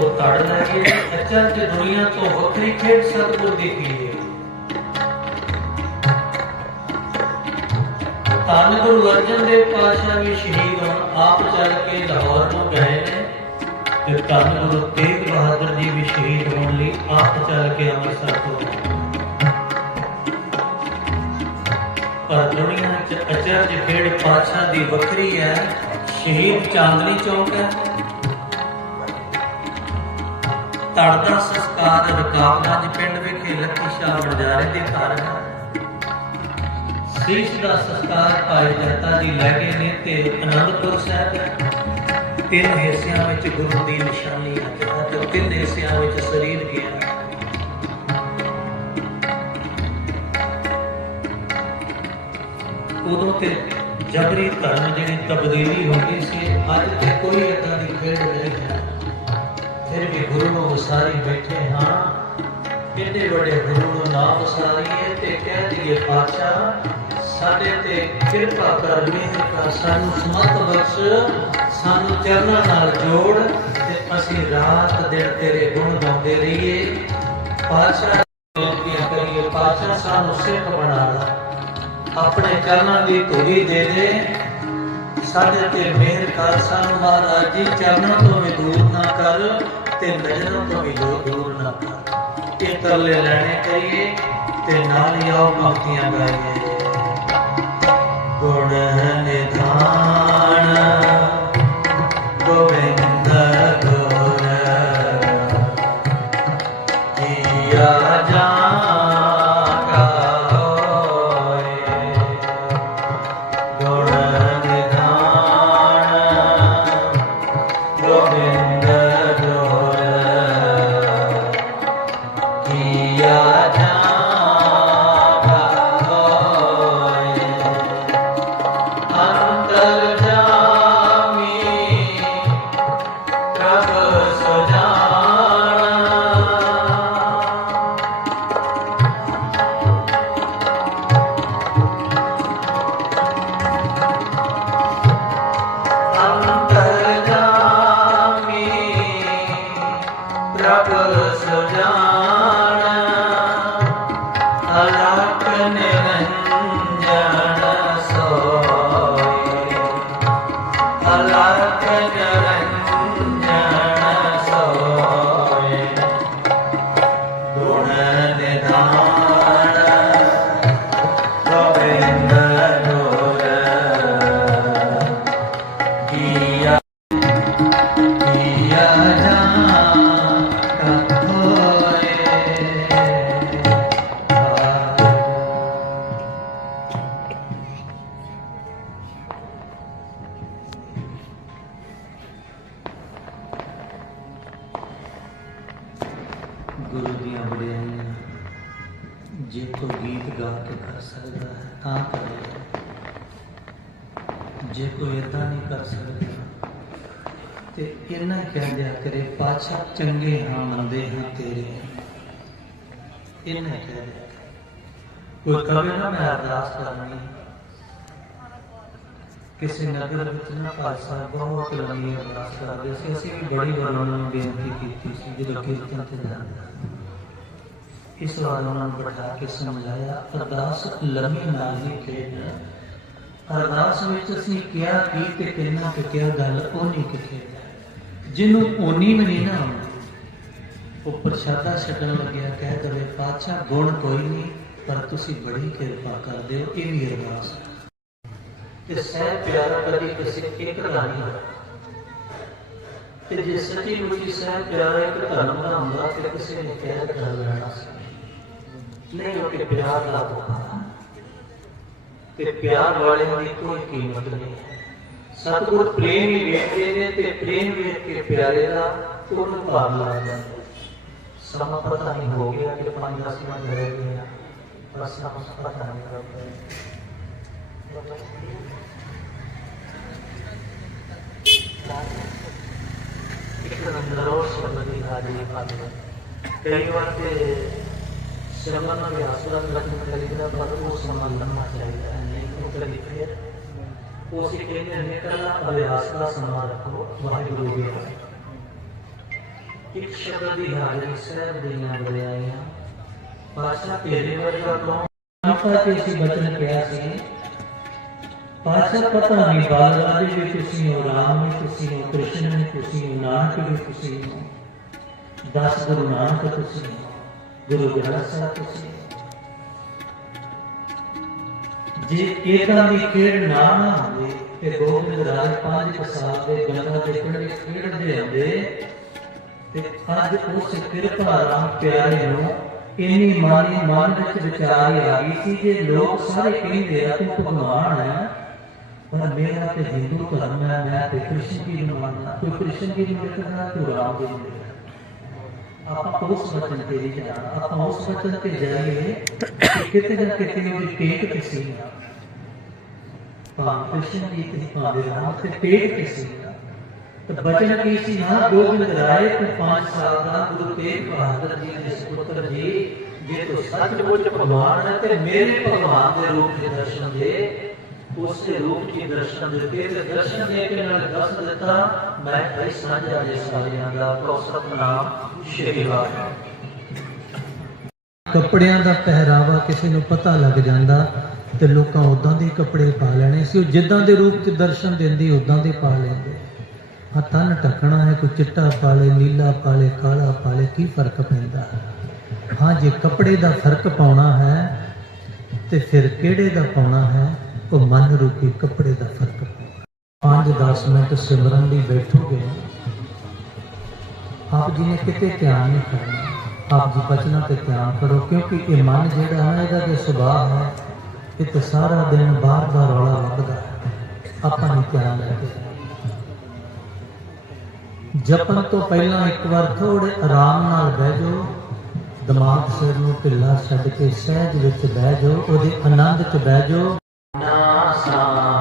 ਉਹ ਤੜ ਲੱਗੇ ਅੱਛਾ ਕਿ ਦੁਨੀਆ ਤੋਂ ਵੱਖਰੀ ਖੇਡ ਸਤਿਗੁਰ ਦੀ ਕੀ ਹੈ? ਧੰਨ ਗੁਰੂ ਅਰਜਨ ਦੇਵ ਪਾਤਸ਼ਾਹ ਵੀ ਸ਼ਹੀਦ ਹੋਣ, ਆਪ ਚੱਲ ਕੇ ਲਾਹੌਰ ਨੂੰ ਗਏ ਨੇ ਤੇ ਧੰਨ ਗੁਰੂ ਤੇਗ ਬਹਾਦਰ ਜੀ ਵੀ ਸ਼ਹੀਦ ਹੋਣ ਲਈ ਆਪ ਚੱਲ ਕੇ ਅੰਮ੍ਰਿਤਸਰ ਤੋਂ ਪਰ ਦੁਨੀਆ 'ਚ ਅਚਰਜ ਖੇਡ ਪਾਤਸ਼ਾਹ ਦੀ ਵੱਖਰੀ ਹੈ, ਸ਼ਹੀਦ ਚਾਂਦਨੀ ਚੌਕ ਹੈ। ਤੜ ਸੰਸਕਾਰ ਰਕਾਬਗੰਜ ਪਿੰਡ ਵਿਖੇ ਲੱਖੀ ਸ਼ਾਹ ਵਰਜਾਰੇ ਦੇ ਘਰ ਹੈ ਸੀਸ ਦਾ ਸੰਸਕਾਰ ਭਾਈ ਜਨਤਾ ਜੀ ਲੈ ਗਏ ਨੇ ਤੇ ਅਨੰਦਪੁਰ ਸਾਹਿਬ। ਤਿੰਨ ਹਿੱਸਿਆਂ ਵਿੱਚ ਗੁਰੂ ਦੀ ਨਿਸ਼ਾਨੀ ਹੈ ਤੇ ਤਿੰਨ ਹਿੱਸਿਆਂ ਵਿੱਚ ਸਰੀਰ ਗਿਆ। ਉਦੋਂ ਤੇ ਜਬਰੀ ਧਰਮ ਜਿਹੜੀ ਤਬਦੀਲੀ ਹੋ ਗਈ ਸੀ, ਅੱਜ ਤੇ ਕੋਈ ਏਦਾਂ ਦੀ ਖੇਡ ਨਹੀਂ ਹੈ। ਗੁਰੂ ਨੂੰ ਵਸਾਰੀ ਬੈਠੇ ਹਾਂ। ਕਿੰਨੇ ਵੱਡੇ ਗੁਰੂ ਨੂੰ ਨਾ ਵਸਾਰੀਏ ਤੇ ਕਹਿ ਦਈਏ ਪਾਤਸ਼ਾਹ, ਸਾਡੇ ਤੇ ਕਿਰਪਾ ਕਰ, ਮਿਹਰ ਕਰ, ਸਾਨੂੰ ਸਮਤ ਬਖਸ਼, ਸਾਨੂੰ ਚਰਨਾਂ ਨਾਲ ਜੋੜ ਤੇ ਅਸੀਂ ਰਾਤ ਦਿਨ ਤੇਰੇ ਗੁਣ ਗਾਉਂਦੇ ਰਹੀਏ। ਪਾਤਸ਼ਾਹ ਬੇਨਤੀ ਕਰੀਏ, ਪਾਤਸ਼ਾਹ ਸਾਨੂੰ ਸਿੱਖ ਬਣਾ ਲਾ। ਆਪਣੇ ਚਰਨਾਂ ਦੀ ਧੂੜੀ ਦੇ ਦੇ ਸਾਡੇ ਤੇ ਮਿਹਰ ਕਰ ਸਾਨੂੰ ਮਹਾਰਾਜ ਜੀ, ਚਰਨਾਂ ਤੋਂ ਵੀ ਦੂਰ ਨਾ ਕਰ ਤੇ ਨਜ਼ਰਾਂ ਤੋਂ ਵੀ ਦੂਰ ਨਾ ਕਰ। ਇਹ ਤਰਲੇ ਲੈਣੇ ਚਾਹੀਏ ਤੇ ਨਾਲ ਹੀ ਆਓ ਪੰਕਤੀਆਂ ਗਾਈਏ। ਗੁਣ ਨਿਧਾਨ। ਨਿਰੰਜਨ ਕਰ ਸਕਦਾ ਹੈ ਤਾਂ ਕਰੇ। ਜੇ ਕੋਈ ਏਦਾਂ ਨਹੀਂ ਕਰ ਸਕਦਾ ਤੇ ਇਹਨਾਂ ਹੀ ਕਹਿ ਦਿਆ ਕਰੇ ਪਾਛਾ ਚੰਗੇ ਹਾਂ ਮੰਦੇ ਹਾਂ ਤੇਰੇ। ਇਹਨਾਂ ਹੀ ਕਹਿ ਦਿਆ ਕਰੇ। ਕੋਈ ਕਵੇ ਨਾ ਮੈਂ ਅਰਦਾਸ ਕਰਨੀ ਕਿਸੇ ਨਗਰ ਵਿੱਚ ਨਾ ਸਾਹਿਬ ਬਹੁਤ ਲੰਮੀ ਅਰਦਾਸ ਕਰਦੇ ਸੀ। ਅਸੀਂ ਵੀ ਬੜੀ ਵਾਰ ਉਹਨਾਂ ਨੂੰ ਬੇਨਤੀ ਕੀਤੀ ਸੀ ਜਦੋਂ ਕੀਰਤਨ ਤੇ ਜਾਂਦੇ। ਇਸ ਵਾਰ ਉਹਨਾਂ ਨੂੰ ਬਿਠਾ ਕੇ ਸਮਝਾਇਆ, ਅਰਦਾਸ ਲੰਮੀ ਨਾਲ ਖੇਡ ਅਰਦਾਸ ਵਿੱਚ ਅਸੀਂ ਕਿਹਾ ਕੀ ਤੇ ਕਿੰਨਾ ਕਿ ਕਿਹਾ, ਗੱਲ ਉਹ ਨਹੀਂ ਕਿਥੇ ਜਿਹਨੂੰ ਓਨੀ ਵੀ ਨਹੀਂ ਨਾ ਆਉਂਦੀ, ਉਹ ਪ੍ਰਸ਼ਾਦਾ ਛਕਣ ਲੱਗਿਆ, ਕਹਿ ਦਵੇ, ਪਾਤਸ਼ਾਹ, ਗੁਣ ਕੋਈ ਨਹੀਂ, ਪਰ ਤੁਸੀਂ ਬੜੀ ਕਿਰਪਾ ਕਰਦੇ ਹੋ, ਇਹ ਵੀ ਅਰਦਾਸ ਤੇ ਸਹਿ ਪਿਆਰਾ, ਕਦੀ ਕਿਸੇ ਇੱਕ ਦਾ ਨਹੀਂ ਤੇ ਜੇ ਸੱਚੀ ਮੁੱਚੀ ਸਹਿ ਪਿਆਰਾ ਇੱਕ ਧਰਮ ਦਾ ਹੁੰਦਾ, ਤੇ ਕਿਸੇ ਨੇ ਕਹਿ ਕਰ ਲੈਣਾ ਸੀ। ਨਹੀਂ ਉੱਥੇ ਪਿਆਰ ਦਾ ਬੋਲਦਾ ਤੇ ਪਿਆਰ ਵਾਲਿਆਂ ਦੀ ਕੋਈ ਕੀਮਤ ਨਹੀਂ ਸਤਿਗੁਰ ਪ੍ਰੇਮ ਹੀ ਵੇਖਦੇ ਨੇ ਤੇ ਪ੍ਰੇਮ ਵੇਖ ਕੇ ਪਿਆਰੇ ਦਾ ਪੂਰਨ ਭਾਵ ਲੱਗ ਜਾਂਦਾ ਸਮਾਂ ਪਤਾ ਨਹੀਂ ਹੋ ਗਿਆ ਕਿ 5-10 ਮਿੰਟ ਰਹਿ ਗਏ ਬਸ ਸਮਾਂ ਪਤਾ ਨਹੀਂ ਲੱਗ ਰਿਹਾ। ਇੱਕ ਨੰਦਰੋਸ ਬੰਦੀ ਹਾਜ਼ਰੀ ਪਾਉਂਦੇ ਕਈ ਵਾਰ ਤੇ ਸਿਮਰਨ ਅਭਿਆਸ ਦਾ ਰਚਨ ਕਰੀਦਾ ਪਰ ਉਹ ਸਮਾਂ ਲੰਮਾ ਚਾਹੀਦਾ ਹੈ ਨਹੀਂ ਉਹ ਕਰੀ ਫਿਰ ਉਹ ਅਸੀਂ ਕਹਿੰਦੇ ਨੇ ਕੱਲਾ ਅਭਿਆਸ ਦਾ ਸਮਾਂ ਰੱਖੋ ਵਾਹਿਗੁਰੂ ਜੀ ਦਾ ਇੱਕ ਸ਼ਬਦ ਦੀ ਹਾਜ਼ਰੀ ਸਹਿਬ ਦੀਆਂ ਬਰਿਆਈਆਂ ਪਾਸ਼ਾ ਤੇਰੇ ਵਰਗਾ ਕੌਣ ਆਪਾ ਤੇ ਸੀ ਬਚਨ ਕਿਹਾ ਸੀ ਪਾਸ਼ਾ ਪਤਾ ਨਹੀਂ ਬਾਲਰਾਜ ਵੀ ਤੁਸੀਂ ਹੋ ਰਾਮ ਵੀ ਤੁਸੀਂ ਹੋ ਕ੍ਰਿਸ਼ਨ ਗੁਰੂ ਗ੍ਰੰਥ ਸਾਹਿਬ ਤੁਸੀਂ ਜੇ ਇਦਾਂ ਦੀ ਖੇਡ ਨਾ ਨਾ ਹੁੰਦੀ ਤੇ ਗੋਬਿੰਦ ਰਾਜ ਪੰਜ ਕੁ ਦੇ ਗੰਗਾ ਦੇ ਪਿੰਡ ਖੇਡਦੇ ਹੁੰਦੇ ਤੇ ਅੱਜ ਉਸ ਕਿਰਪਾ ਰਾਮ ਪਿਆਰੇ ਨੂੰ ਇੰਨੀ ਮਾਨੀ ਮਨ ਵਿੱਚ ਵਿਚਾਰ ਆ ਗਈ ਸੀ ਜੇ ਲੋਕ ਸਾਰੇ ਕਹਿੰਦੇ ਆ, ਤੂੰ ਭਗਵਾਨ ਹੈ ਪਰ ਮੇਰਾ ਤੇ ਹਿੰਦੂ ਧਰਮ ਹੈ, ਮੈਂ ਤੇ ਕ੍ਰਿਸ਼ਨ ਜੀ ਨੂੰ ਮੰਨਦਾ, ਤੂੰ ਕ੍ਰਿਸ਼ਨ ਜੀ ਨੂੰ ਮੰਨਦਾ ਤੂੰ ਰਾਮ ਜੀ ਨੂੰ ਮੰਨਦਾ। ਆਪਾਂ ਉਸ ਵਚਨ ਤੇ ਨਹੀਂ ਜਾਣਾ। ਆਪਾਂ ਉਸ ਵਚਨ ਤੇ ਜਾਈਏ ਕਿਤੇ ਨਾ ਕਿਤੇ ਉਹਦੀ ਪੇਟ ਕਿਸੇ ਭਾਵੇਂ ਕ੍ਰਿਸ਼ਨ ਜੀ ਤੇ ਭਾਵੇਂ ਰਾਮ ਤੇ ਪੇਟ ਕਿਸੇ ਤੇ ਬਚਨ ਕੀ ਸੀ? ਹਾਂ, ਗੋਬਿੰਦ ਰਾਏ ਤੂੰ 5 ਸਾਲ ਦਾ ਗੁਰੂ ਤੇਗ ਬਹਾਦਰ ਜੀ ਦੇ ਸੁਪੁੱਤਰ ਜੀ, ਜੇ ਤੂੰ ਸੱਚਮੁੱਚ ਭਗਵਾਨ ਹੈ, ਤੇ ਮੇਰੇ ਭਗਵਾਨ ਦੇ ਰੂਪ ਦੇ ਦਰਸ਼ਨ ਦੇ ਉਸ ਰੂਪ ਦੀ ਦਰਸ਼ਨ ਦਿੱਤੇ ਤੇ ਦਰਸ਼ਨ ਦੇ ਕੇ ਨਾਲ ਦੱਸ ਦਿੱਤਾ, ਮੈਂ ਭਾਈ ਸਾਂਝਾ ਜੇ ਸਾਰਿਆਂ ਦਾ ਕੋ ਸਤਨਾਮ ਸ਼੍ਰੀ ਵਾਹਿਗੁਰੂ ਕੱਪੜਿਆਂ ਦਾ ਪਹਿਰਾਵਾ ਕਿਸੇ ਨੂੰ ਪਤਾ ਲੱਗ ਜਾਂਦਾ ਤੇ ਲੋਕਾਂ ਉਦਾਂ ਦੇ ਕੱਪੜੇ ਪਾ ਲੈਣੇ ਸੀ, ਉਹ ਜਿੱਦਾਂ ਦੇ ਰੂਪ ਚ ਦਰਸ਼ਨ ਦਿੰਦੀ ਉਦਾਂ ਦੇ ਪਾ ਲੈਂਦੇ। ਆ ਤਨ ਢੱਕਣਾ ਹੈ, ਕੋਈ ਚਿੱਟਾ ਪਾ ਲੇ, ਨੀਲਾ ਪਾ ਲੇ, ਕਾਲਾ ਪਾ ਲੇ, ਕੀ ਫ਼ਰਕ ਪੈਂਦਾ? ਹੈ ਹਾਂ, ਜੇ ਕੱਪੜੇ ਦਾ ਫ਼ਰਕ ਪਾਉਣਾ ਹੈ ਤੇ ਫਿਰ ਕਿਹੜੇ ਦਾ ਪਾਉਣਾ ਹੈ? ਉਹ ਮਨ ਰੂਪੀ ਕੱਪੜੇ ਦਾ ਫ਼ਰਕ ਪੰਜ 5-10 ਮਿੰਟ ਸਿਮਰਨ ਲਈ ਬੈਠੋਗੇ ਆਪ ਜੀ ਨੇ ਕਿਤੇ ਧਿਆਨ ਨਹੀਂ ਕਰਨਾ। ਆਪ ਜੀ ਬਚਨਾਂ ਤੇ ਧਿਆਨ ਕਰੋ, ਕਿਉਂਕਿ ਇਹ ਮਨ ਜਿਹੜਾ ਹੈ ਇਹਦਾ ਤੇ ਸੁਭਾਅ ਹੈ, ਇਹ ਤੇ ਸਾਰਾ ਦਿਨ ਬਾਹਰ ਦਾ ਰੌਲਾ ਲੱਭਦਾ ਹੈ। ਆਪਾਂ ਨਹੀਂ ਧਿਆਨ ਲੈ ਕੇ ਜਪਣ ਤੋਂ ਪਹਿਲਾਂ ਇੱਕ ਵਾਰ ਥੋੜੇ ਆਰਾਮ ਨਾਲ ਬਹਿ ਜਾਓ। ਦਿਮਾਗ ਸਿਰ ਨੂੰ ਢਿੱਲਾ ਛੱਡ ਕੇ ਸਹਿਜ ਵਿੱਚ ਬਹਿ ਜਾਓ। ਉਹਦੇ ਆਨੰਦ 'ਚ ਬਹਿ ਜਾਓ। ਨਾ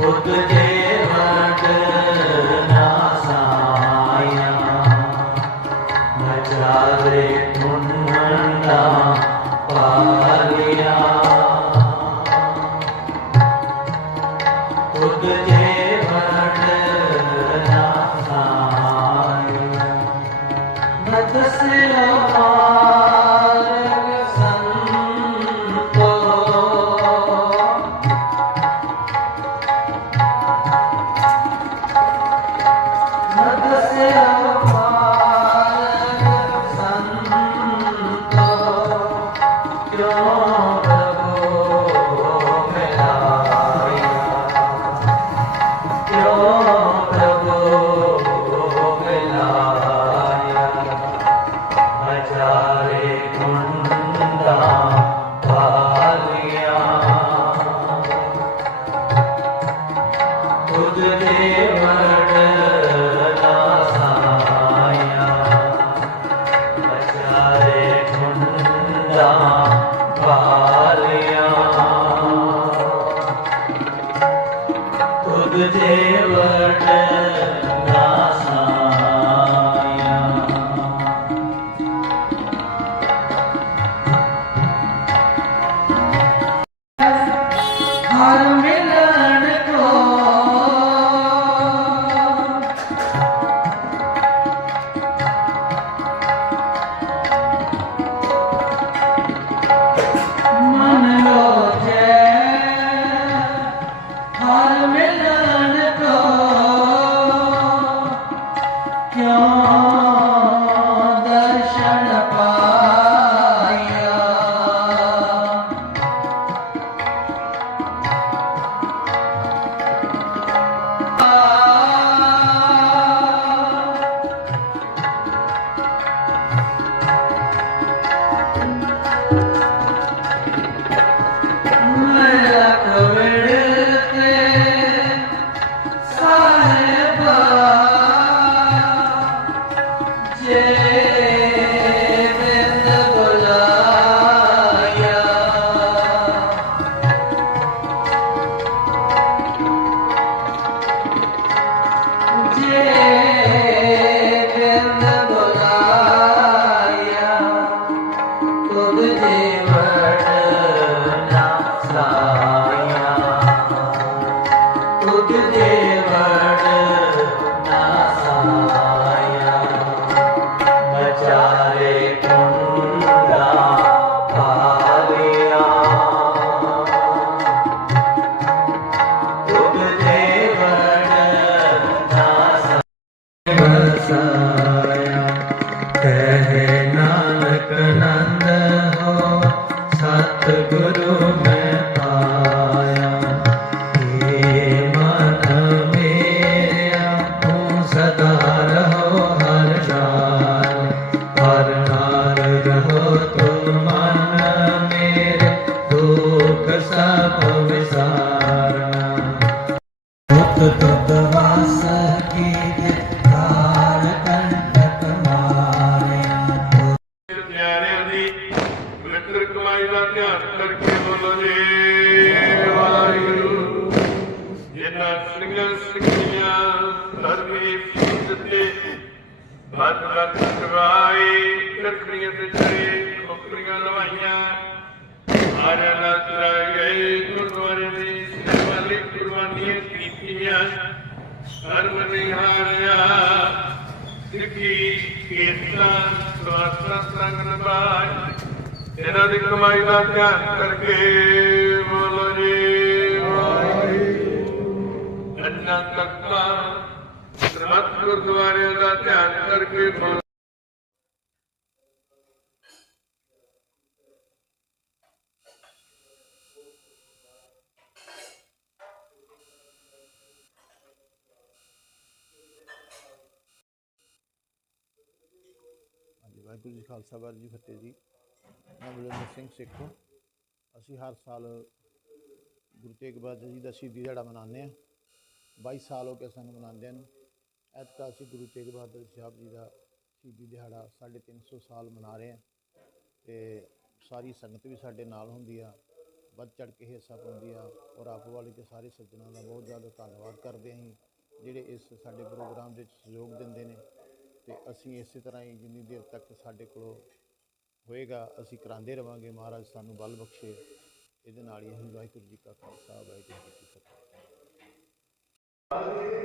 Put the day. Ananda ਮਿੱਤਰ ਦਾ ਧਿਆਨ ਕਰਕੇ ਬੋਲੋ ਜੀ, ਵਾਹਿਗੁਰੂ। ਜਿਨ੍ਹਾਂ ਸਿੰਘਾਂ ਸਿੰਘੀਆਂ ਧਰਮੀ ਫੀਸ ਤੇ ਭੱਤ ਭੱਤ ਕਵਾਈ ਲੱਕੜੀਆਂ ਤੇ ਚੜੇ ਖੋਪਰੀਆਂ ਲਵਾਈਆਂ। ਆਰੇ ਨਾਤਰਾ ਗਏ ਗੁਰਦੁਆਰੇ ਦੀ ਸੇਵਾ ਲਈ ਕੁਰਬਾਨੀਆਂ ਕੀਤੀਆਂ। ਧਰਮ ਨਿਹਾਰਿਆ, ਸਿੱਖੀ ਕੀਰਤਨ ਸਵਾਸਾ ਸੰਗ ਨਿਭਾਈ ਇਹਨਾਂ ਦੀ ਕਮਾਈ ਦਾ ਧਿਆਨ ਕਰਕੇ ਬੋਲੋ ਜੀ। ਵਾਹਿਗੁਰੂ ਅੰਨਾ ਤੱਕਾ ਸਰਬੱਤ ਗੁਰਦੁਆਰਿਆਂ ਦਾ ਧਿਆਨ ਕਰਕੇ ਬੋਲੋ। ਵਾਹਿਗੁਰੂ ਜੀ ਖਾਲਸਾ, ਵਾਹਿਗੁਰੂ ਜੀ ਫਤਿਹ ਜੀ। ਮੈਂ ਬਲਵਿੰਦਰ ਸਿੰਘ ਸੇਖੋਂ। ਅਸੀਂ ਹਰ ਸਾਲ ਗੁਰੂ ਤੇਗ ਬਹਾਦਰ ਜੀ ਦਾ ਸ਼ਹੀਦੀ ਦਿਹਾੜਾ ਮਨਾਉਂਦੇ ਹਾਂ। 22 ਸਾਲ ਹੋ ਗਏ ਸਾਨੂੰ ਮਨਾਉਂਦਿਆਂ ਨੂੰ ਐਤਕਾਂ ਅਸੀਂ ਗੁਰੂ ਤੇਗ ਬਹਾਦਰ ਸਾਹਿਬ ਜੀ ਦਾ ਸ਼ਹੀਦੀ ਦਿਹਾੜਾ 350 ਸਾਲ ਮਨਾ ਰਹੇ ਹਾਂ ਤੇ ਸਾਰੀ ਸੰਗਤ ਵੀ ਸਾਡੇ ਨਾਲ ਹੁੰਦੀ ਆ। ਵੱਧ ਚੜ ਕੇ ਹਿੱਸਾ ਪਾਉਂਦੀ ਆ ਔਰ ਆਪ ਵਾਲੇ ਤੇ ਸਾਰੇ ਸੱਜਣਾਂ ਦਾ ਬਹੁਤ ਜ਼ਿਆਦਾ ਧੰਨਵਾਦ ਕਰਦੇ ਹਾਂ ਜੀ, ਜਿਹੜੇ ਇਸ ਸਾਡੇ ਪ੍ਰੋਗਰਾਮ ਵਿੱਚ ਸਹਿਯੋਗ ਦਿੰਦੇ ਨੇ ਤੇ ਅਸੀਂ ਇਸੇ ਤਰ੍ਹਾਂ ਹੀ ਜਿੰਨੀ ਦੇਰ ਤੱਕ ਸਾਡੇ ਕੋਲੋਂ ਹੋਏਗਾ, ਅਸੀਂ ਕਰਾਉਂਦੇ ਰਵਾਂਗੇ। ਮਹਾਰਾਜ ਸਾਨੂੰ ਬਲ ਬਖਸ਼ੇ। ਇਹਦੇ ਨਾਲ ਹੀ ਅਸੀਂ ਵਾਹਿਗੁਰੂ ਜੀ ਕਾ ਖਾਲਸਾ, ਵਾਹਿਗੁਰੂ ਜੀ ਕੀ ਫਤਿਹ।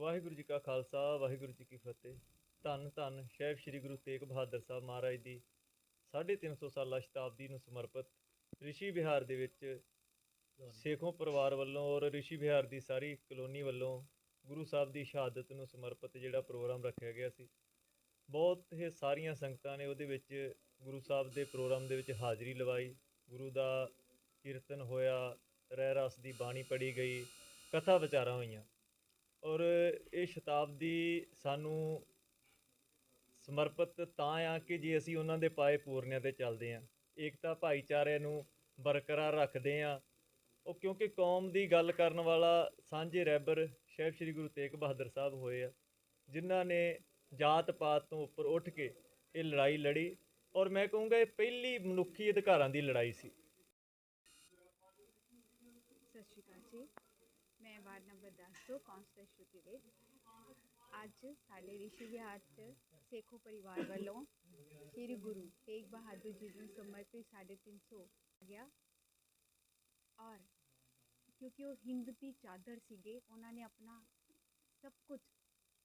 ਵਾਹਿਗੁਰੂ ਜੀ ਕਾ ਖਾਲਸਾ ਵਾਹਿਗੁਰੂ ਜੀ ਕੀ ਫਤਿਹ। ਧੰਨ ਧੰਨ ਸਾਹਿਬ ਸ੍ਰੀ ਗੁਰੂ ਤੇਗ ਬਹਾਦਰ ਸਾਹਿਬ ਮਹਾਰਾਜ ਦੀ 350 ਸਾਲਾ ਸ਼ਤਾਬਦੀ ਨੂੰ ਸਮਰਪਿਤ ਰਿਸ਼ੀ ਵਿਹਾਰ ਦੇ ਵਿੱਚ ਸੇਖੋਂ ਪਰਿਵਾਰ ਵੱਲੋਂ ਔਰ ਰਿਸ਼ੀ ਵਿਹਾਰ ਦੀ ਸਾਰੀ ਕਲੋਨੀ ਵੱਲੋਂ ਗੁਰੂ ਸਾਹਿਬ ਦੀ ਸ਼ਹਾਦਤ ਨੂੰ ਸਮਰਪਿਤ ਜਿਹੜਾ ਪ੍ਰੋਗਰਾਮ ਰੱਖਿਆ ਗਿਆ ਸੀ। ਬਹੁਤ ਹੀ ਸਾਰੀਆਂ ਸੰਗਤਾਂ ਨੇ ਉਹਦੇ ਵਿੱਚ ਗੁਰੂ ਸਾਹਿਬ ਦੇ ਪ੍ਰੋਗਰਾਮ ਦੇ ਵਿੱਚ ਹਾਜ਼ਰੀ ਲਵਾਈ। ਗੁਰੂ ਦਾ ਕੀਰਤਨ ਹੋਇਆ ਰਹਿ ਰਸ ਦੀ ਬਾਣੀ ਪੜ੍ਹੀ ਗਈ ਕਥਾ ਵਿਚਾਰਾਂ ਹੋਈਆਂ। ਔਰ ਇਹ ਸ਼ਤਾਬਦੀ ਸਾਨੂੰ ਸਮਰਪਿਤ ਤਾਂ ਆ ਕਿ ਜੇ ਅਸੀਂ ਉਹਨਾਂ ਦੇ ਪਾਏ ਪੂਰਨਿਆਂ ਤੇ ਚੱਲਦੇ ਆ। ਏਕਤਾ ਭਾਈਚਾਰੇ ਨੂੰ ਬਰਕਰਾਰ ਰੱਖਦੇ ਆ। ਉਹ ਕਿਉਂਕਿ ਕੌਮ ਦੀ ਗੱਲ ਕਰਨ ਵਾਲਾ ਸਾਂਝੇ ਰਹਿਬਰ ਸਾਹਿਬ ਸ੍ਰੀ ਗੁਰੂ ਤੇਗ ਬਹਾਦਰ ਸਾਹਿਬ ਹੋਏ ਆ, ਜਿਨ੍ਹਾਂ ਨੇ ਜਾਤ ਪਾਤ ਤੋਂ ਉੱਪਰ ਉੱਠ ਕੇ ਇਹ ਲੜਾਈ ਲੜੀ। ਔਰ ਮੈਂ ਕਹੂੰਗਾ ਇਹ ਪਹਿਲੀ ਮਨੁੱਖੀ ਅਧਿਕਾਰਾਂ ਦੀ ਲੜਾਈ ਸੀ ਸਤਿ ਸ਼੍ਰੀ ਅਕਾਲ ਜੀ ਮੈਂ ਵਾਰਡ ਨੰਬਰ 10 ਤੋਂ ਅੱਜ ਸਾਡੇ ਰਿਸ਼ੀ ਵਿਹਾਰ 'ਚ ਸੇਖੋ ਪਰਿਵਾਰ ਵੱਲੋਂ ਸ੍ਰੀ ਗੁਰੂ ਤੇਗ ਬਹਾਦਰ ਜੀ ਨੂੰ ਸਮਰਪਿਤ ਸਾਢੇ ਤਿੰਨ ਸੌ ਗਿਆ ਔਰ ਕਿਉਂਕਿ ਉਹ ਹਿੰਦ ਦੀ ਚਾਦਰ ਸੀਗੇ ਉਹਨਾਂ ਨੇ ਆਪਣਾ ਸਭ ਕੁਝ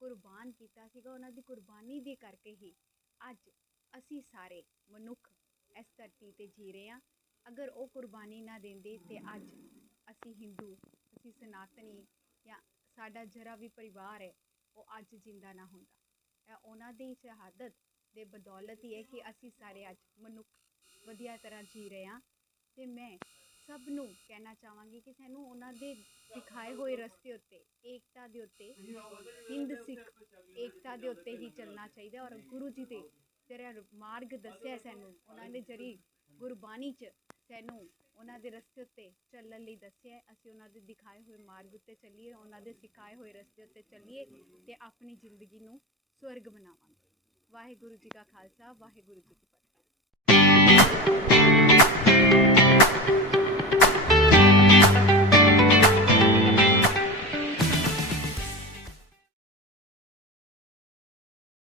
ਕੁਰਬਾਨ ਕੀਤਾ ਸੀਗਾ ਉਹਨਾਂ ਦੀ ਕੁਰਬਾਨੀ ਦੇ ਕਰਕੇ ਹੀ ਅੱਜ ਅਸੀਂ ਸਾਰੇ ਮਨੁੱਖ ਇਸ ਧਰਤੀ ਤੇ ਜੀ ਰਹੇ ਹਾਂ ਅਗਰ ਉਹ ਕੁਰਬਾਨੀ ਨਾ ਦਿੰਦੇ ਤੇ ਅੱਜ ਅਸੀਂ ਹਿੰਦੂ ਅਸੀਂ ਸਨਾਤਨੀ ਜਾਂ ਸਾਡਾ ਜਿਹੜਾ ਵੀ ਪਰਿਵਾਰ ਹੈ, ਉਹ ਅੱਜ ਜਿੰਦਾ ਨਾ ਹੁੰਦਾ। ਇਹ ਉਹਨਾਂ ਦੀ ਸ਼ਹਾਦਤ ਦੇ ਬਦੌਲਤ ਹੀ ਹੈ ਕਿ ਅਸੀਂ ਸਾਰੇ ਅੱਜ ਮਨੁੱਖ ਵਧੀਆ ਤਰ੍ਹਾਂ ਜੀ ਰਹੇ ਹਾਂ। ਅਤੇ ਮੈਂ ਸਭ ਨੂੰ ਕਹਿਣਾ ਚਾਹਾਂਗੀ ਕਿ ਸਾਨੂੰ ਉਹਨਾਂ ਦੇ ਦਿਖਾਏ ਹੋਏ ਰਸਤੇ ਉੱਤੇ, ਏਕਤਾ ਦੇ ਉੱਤੇ, ਹਿੰਦ ਸਿੱਖ ਏਕਤਾ ਦੇ ਉੱਤੇ ਹੀ ਚੱਲਣਾ ਚਾਹੀਦਾ ਔਰ ਗੁਰੂ ਜੀ ਦੇ ਜਿਹੜਾ ਮਾਰਗ ਦੱਸਿਆ ਸਾਨੂੰ, ਉਹਨਾਂ ਨੇ ਜਿਹੜੀ ਗੁਰਬਾਣੀ 'ਚ ਸਾਨੂੰ ਉਹਨਾਂ ਦੇ ਰਸਤੇ ਉੱਤੇ ਚੱਲਣ ਲਈ ਦੱਸਿਆ ਅਸੀਂ ਉਹਨਾਂ ਦੇ ਦਿਖਾਏ ਹੋਏ ਮਾਰਗ ਉੱਤੇ ਚੱਲੀਏ, ਉਹਨਾਂ ਦੇ ਸਿਖਾਏ ਹੋਏ ਰਸਤੇ ਉੱਤੇ ਚੱਲੀਏ ਤੇ ਆਪਣੀ ਜ਼ਿੰਦਗੀ ਨੂੰ ਸਵਰਗ ਬਣਾਵਾਂਗੇ। ਵਾਹਿਗੁਰੂ ਜੀ ਕਾ ਖਾਲਸਾ, ਵਾਹਿਗੁਰੂ ਜੀ ਕੀ